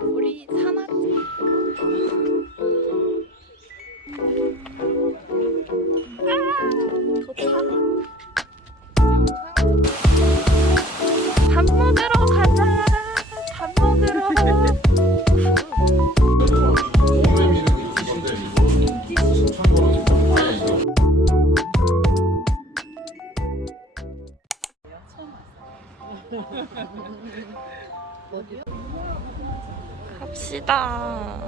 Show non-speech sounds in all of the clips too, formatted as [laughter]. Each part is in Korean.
우리 갑시다.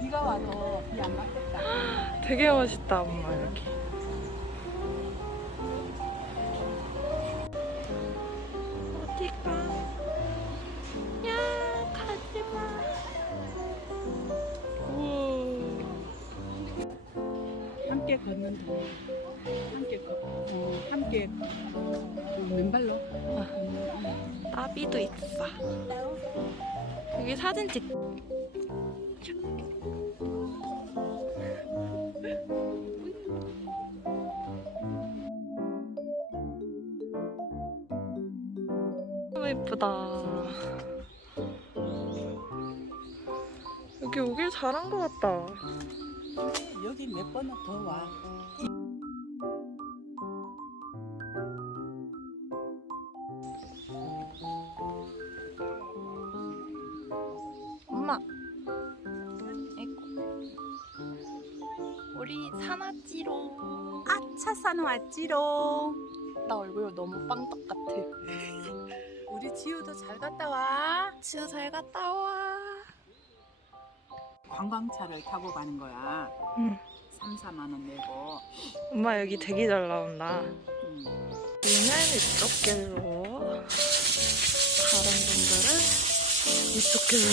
비가 와도 비안 맞겠다. [gasps] 되게 멋있다, 엄마 여기. 어디가? 야, 가지 마. 우와. 함께 걷는 동. 함께 걷. 어, 함께 어, 맨발로. 나비도 있어. 여기 사진 찍. 너무 예쁘다. 여기 오길 잘한 것 같다. 여기 몇 번은 더 와. 산악지로. 아차 산 왔지롱. 나 얼굴 너무 빵떡 같아. [laughs] 우리 지우도 잘 갔다 와. 지우 잘 갔다 와. 관광차를 타고 가는 거야. 응. 3, 4만 원 내고. 엄마 여기 되게 잘 나온다. 음. 우리는 이쪽 길로. 다른 분들은 이쪽 길로.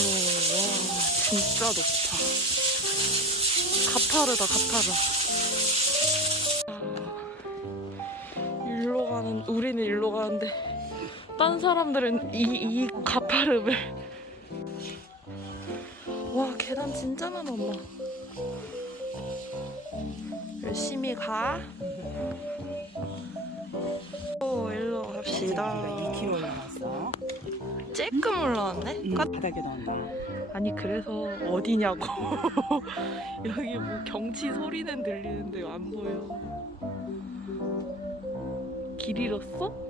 와, 진짜 높아. 가파르다, 가파르. 가는데, 딴 사람들은 이, 이 가파름을. 와, 계단 진짜 많아, 엄마. 열심히 가. 오, 일로 갑시다. 2km 올라왔어. 쬐끔 올라왔네? 응, 까- 바닥에 나온다. 아니 그래서 어디냐고 [laughs] 여기 뭐 경치 소리는 들리는데 안 보여 길 잃었어?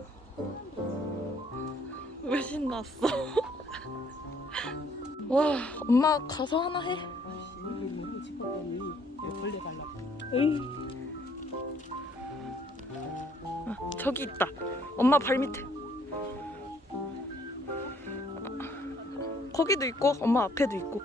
왜 신났어? [laughs] 와 엄마 가서 하나 해 벌레 가려고. 아, 저기 있다 엄마 발 밑에 거기도 있고 엄마 앞에도 있고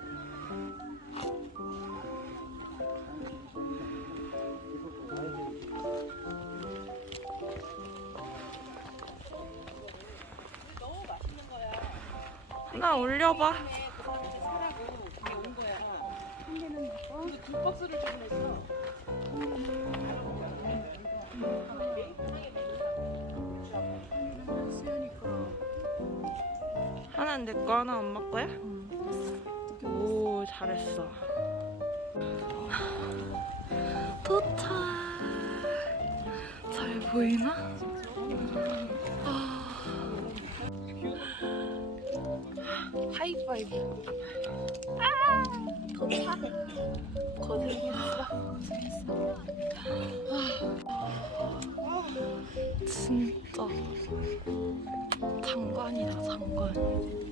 올려봐 하나는 내 거 하나 엄마 거야? 오 잘했어 도착 잘 보이나? 아. 하이파이브. 아 도착 고생했어 아. 진짜. 장관이다 장관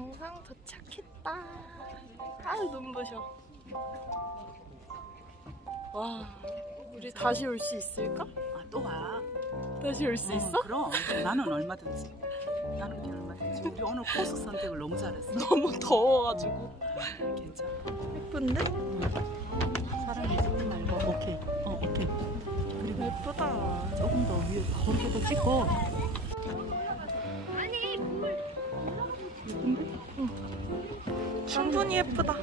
정상 도착했다. 아 눈부셔. 와, 우리 다시 올 수 있을까? 아, 또 와. 다시 올 수 어, 있어? 그럼 나는 얼마든지. 나는 얼마든지. 우리 오늘 코스 선택을 너무 잘했어. 너무 더워가지고 괜찮아. 예쁜데? 사람이 조금 말고. 오케이. 어 오케이. 그리고 예쁘다. 조금 더 위에 그렇게 더 찍고. 충분히 예쁘다.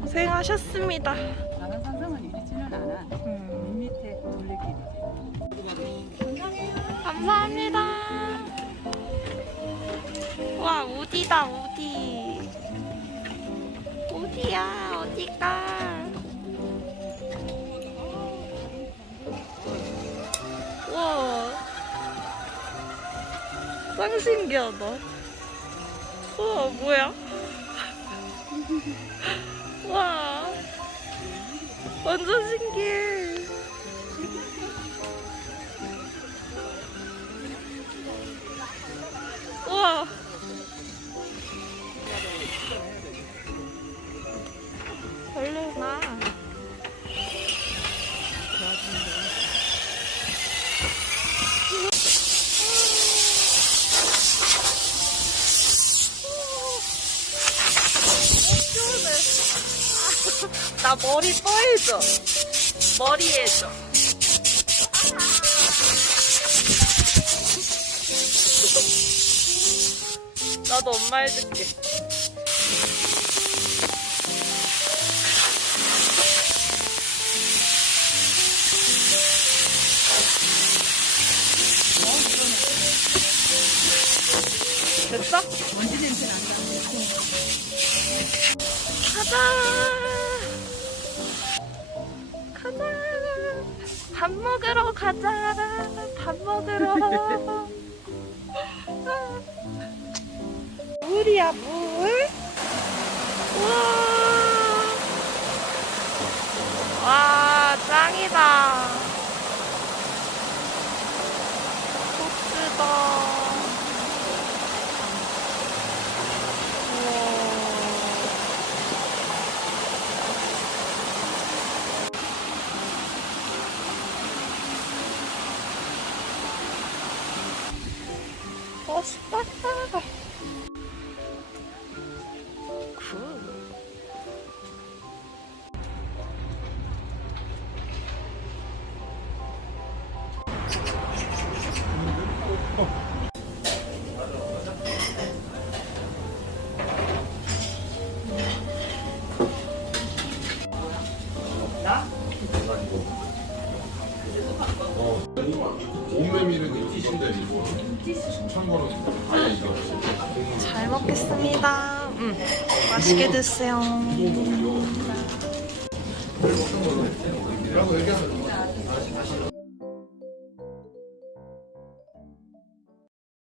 고생하셨습니다. 이리지는 않아. 음. 밑에. 감사합니다. 와 우디다 우디. 우디야 어디가? 와. 짱 신기하다. 우와 뭐야? [laughs] 와. 완전 신기해. 나 머리 뻐해줘. 머리 해줘. 나도 엄마 해줄게. 됐어? 먼지 냄새 난다. 가자. 밥 먹으러 가자. 밥 먹으러. [laughs] 물이야 물. 우와. 와 짱이다. 소스다. 우와. 멋있다. 잘 먹겠습니다. 음, 맛있게 드세요.